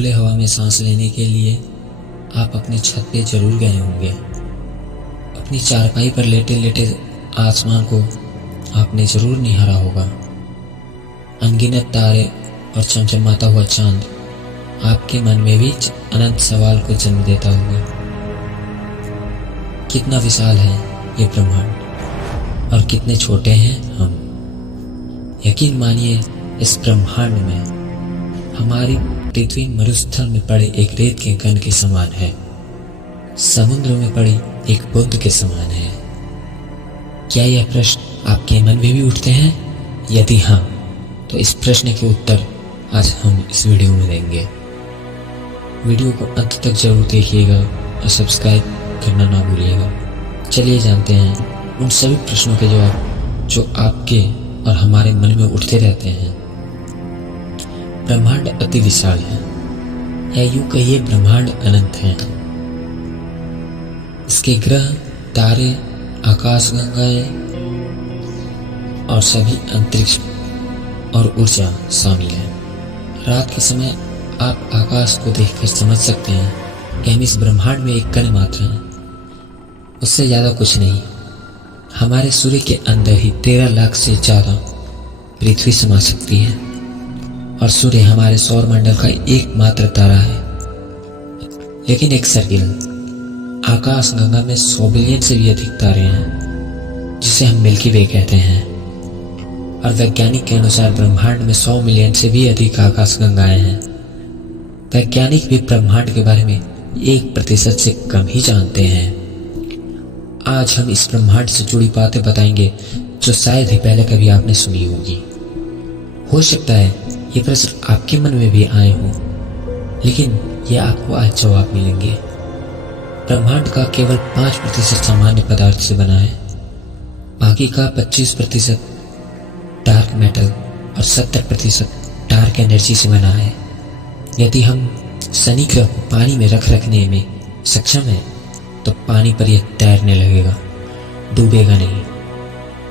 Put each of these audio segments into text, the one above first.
खुले हवा में सांस लेने के लिए आप अपनी छत पे जरूर गए होंगे। अपनी चारपाई पर लेटे लेटे आसमान को आपने जरूर निहारा होगा। अनगिनत तारे और चमचमाता हुआ चांद आपके मन में भी अनंत सवाल को जन्म देता होगा। कितना विशाल है ये ब्रह्मांड और कितने छोटे हैं हम। यकीन मानिए, इस ब्रह्मांड में हमारी पृथ्वी मरुस्थल में पड़े एक रेत के कण के समान है, समुद्र में पड़ी एक बूंद के समान है। क्या यह प्रश्न आपके मन में भी उठते हैं? यदि हाँ, तो इस प्रश्न के उत्तर आज हम इस वीडियो में देंगे। वीडियो को अंत तक जरूर देखिएगा और सब्सक्राइब करना ना भूलिएगा। चलिए जानते हैं उन सभी प्रश्नों के जवाब जो आपके और हमारे मन में उठते रहते हैं। ब्रह्मांड अति विशाल है, या यूं कहिए ब्रह्मांड अनंत है। इसके ग्रह, तारे, आकाशगंगाएं और सभी अंतरिक्ष और ऊर्जा शामिल है। रात के समय आप आकाश को देखकर समझ सकते हैं कि हम इस ब्रह्मांड में एक कण मात्र हैं, उससे ज्यादा कुछ नहीं। हमारे सूर्य के अंदर ही 13 लाख से ज्यादा पृथ्वी समा सकती है और सूर्य हमारे सौर मंडल का एकमात्र तारा है। लेकिन एक सर्किल आकाश गंगा में 100 बिलियन से भी अधिक तारे हैं, जिसे हम मिल्की वे कहते हैं। और वैज्ञानिक के अनुसार ब्रह्मांड में 100 मिलियन से भी अधिक आकाश गंगाएं हैं। वैज्ञानिक भी ब्रह्मांड के बारे में 1% से कम ही जानते हैं। आज हम इस ब्रह्मांड से जुड़ी बातें बताएंगे जो शायद ही पहले कभी आपने सुनी होगी। हो सकता है ये प्रश्न आपके मन में भी आए हों, लेकिन ये आपको आज जवाब मिलेंगे। ब्रह्मांड का केवल 5% सामान्य पदार्थ से बना है, बाकी का 25% डार्क मेटल और 70% डार्क एनर्जी से बना है। यदि हम शनि ग्रह को पानी में रखने में सक्षम हैं, तो पानी पर यह तैरने लगेगा, डूबेगा नहीं।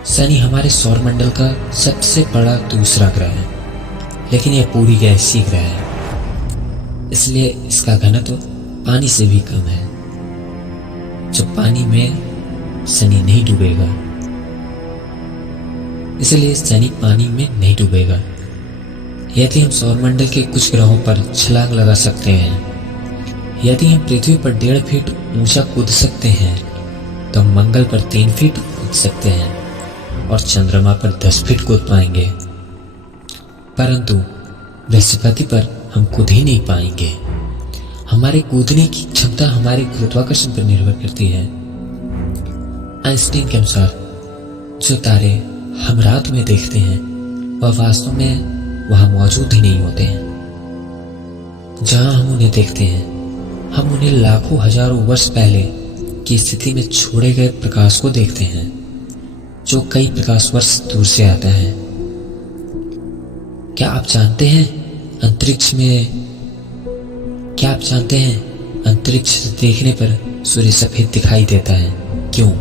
शनि हमारे सौरमंडल का सबसे बड़ा दूसरा ग्रह है, लेकिन यह पूरी गैसीय ग्रह है, इसलिए इसका घनत्व पानी से भी कम है। जो पानी में शनि नहीं डूबेगा, इसलिए शनि पानी में नहीं डूबेगा। यदि हम सौरमंडल के कुछ ग्रहों पर छलांग लगा सकते हैं, यदि हम पृथ्वी पर 1.5 फीट ऊंचा कूद सकते हैं, तो हम मंगल पर 3 फीट कूद सकते हैं और चंद्रमा पर 10 फीट कूद पाएंगे। परंतु बृहस्पति पर हम कूद ही नहीं पाएंगे। हमारे कूदने की क्षमता हमारे गुरुत्वाकर्षण पर निर्भर करती है। आइंस्टीन के अनुसार जो तारे हम रात में देखते हैं, वह वास्तव में वहां मौजूद ही नहीं होते हैं। जहां हम उन्हें देखते हैं, हम उन्हें लाखों हजारों वर्ष पहले की स्थिति में छोड़े गए प्रकाश को देखते हैं, जो कई प्रकाश वर्ष दूर से आता है। क्या आप जानते हैं अंतरिक्ष से देखने पर सूर्य सफेद दिखाई देता है? क्यों?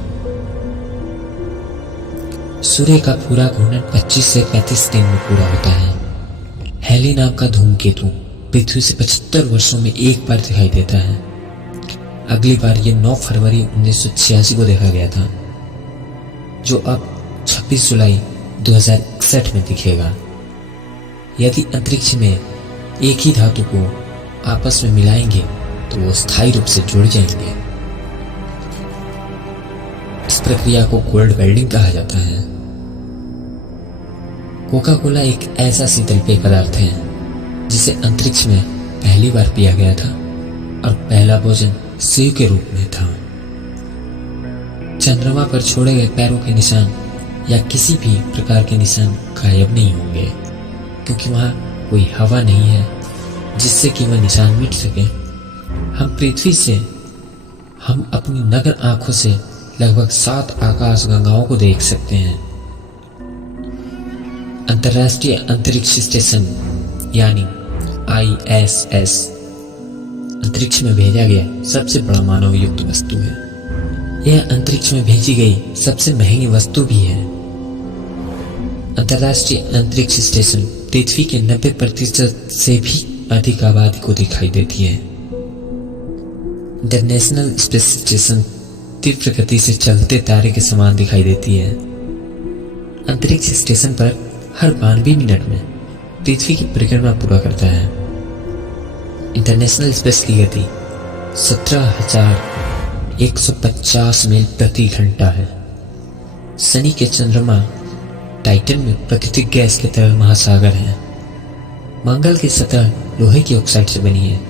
सूर्य का पूरा घूर्णन 25 से 35 दिन में पूरा होता है। हेली नाम का धूमकेतु पृथ्वी से 75 वर्षों में एक बार दिखाई देता है। अगली बार ये 9 फरवरी 1986 को देखा गया था, जो अब 26 जुलाई 2061 में दिखेगा। यदि अंतरिक्ष में एक ही धातु को आपस में मिलाएंगे, तो वो स्थायी रूप से जुड़ जाएंगे। इस प्रक्रिया को कोल्ड वेल्डिंग कहा जाता है। कोका कोला एक ऐसा शीतल पेय पदार्थ है जिसे अंतरिक्ष में पहली बार पिया गया था और पहला भोजन शिव के रूप में था। चंद्रमा पर छोड़े गए पैरों के निशान या किसी भी प्रकार के निशान गायब नहीं होंगे, क्योंकि वहां कोई हवा नहीं है जिससे कि वह निशान मिट सके। हम पृथ्वी से हम अपनी नग्न आंखों से लगभग 7 आकाश गंगाओं को देख सकते हैं। अंतर्राष्ट्रीय अंतरिक्ष स्टेशन यानी ISS अंतरिक्ष में भेजा गया सबसे बड़ा मानव युक्त वस्तु है। यह अंतरिक्ष में भेजी गई सबसे महंगी वस्तु भी है। अंतर्राष्ट्रीय अंतरिक्ष स्टेशन पृथ्वी के 90% से भी अधिक आबादी को दिखाई देती है। इंटरनेशनल स्पेस स्टेशन तीव्र गति से चलते तारे के समान दिखाई देती है। अंतरिक्ष स्टेशन पर हर 92 मिनट में पृथ्वी की परिक्रमा पूरा करता है। इंटरनेशनल स्पेस की गति 17,150 मील प्रति घंटा है। शनि के चंद्रमा टाइटन में प्राकृतिक गैस के तरल महासागर है। मंगल की सतह लोहे की ऑक्साइड से बनी है,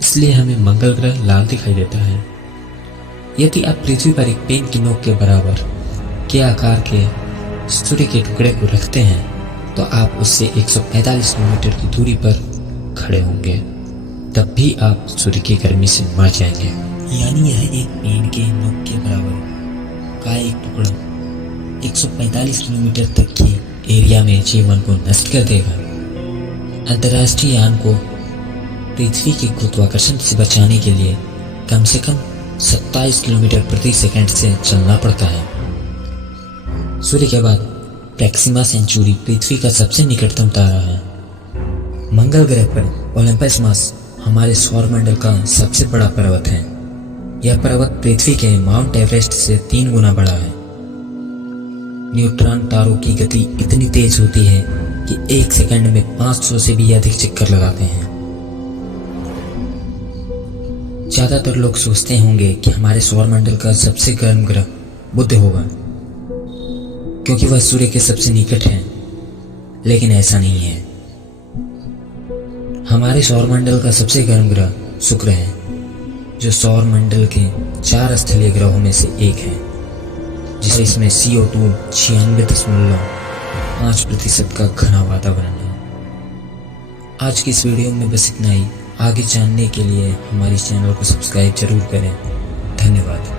इसलिए हमें मंगल ग्रह लाल दिखाई देता है। यदि आप पृथ्वी पर एक पेन की नोक के बराबर के आकार के सूर्य के टुकड़े को रखते हैं तो आप उससे 145 किलोमीटर की दूरी पर खड़े होंगे, तब भी आप सूर्य की गर्मी से मर जाएंगे। यानी यह एक पेन के नोक के बराबर का एक टुकड़ा 145 किलोमीटर तक की एरिया में जीवन को नष्ट कर देगा। अंतर्राष्ट्रीय यान को पृथ्वी के गुरुत्वाकर्षण से बचाने के लिए कम से कम 27 किलोमीटर प्रति सेकंड से चलना पड़ता है। सूर्य के बाद प्रैक्सिमा सेंचुरी पृथ्वी का सबसे निकटतम तारा है। मंगल ग्रह पर ओलंपस मास हमारे सौरमंडल का सबसे बड़ा पर्वत है। यह पर्वत पृथ्वी के माउंट एवरेस्ट से 3 गुना बड़ा है। न्यूट्रॉन तारों की गति इतनी तेज होती है कि 1 सेकंड में 500 से भी अधिक चक्कर लगाते हैं। ज्यादातर लोग सोचते होंगे कि हमारे सौरमंडल का सबसे गर्म ग्रह बुध होगा, क्योंकि वह सूर्य के सबसे निकट है, लेकिन ऐसा नहीं है। हमारे सौरमंडल का सबसे गर्म ग्रह शुक्र है, जो सौरमंडल के 4 स्थलीय ग्रहों में से एक है, जिसे इसमें CO2 96.5% का घना वातावरण है। आज की इस वीडियो में बस इतना ही। आगे जानने के लिए हमारे चैनल को सब्सक्राइब जरूर करें। धन्यवाद।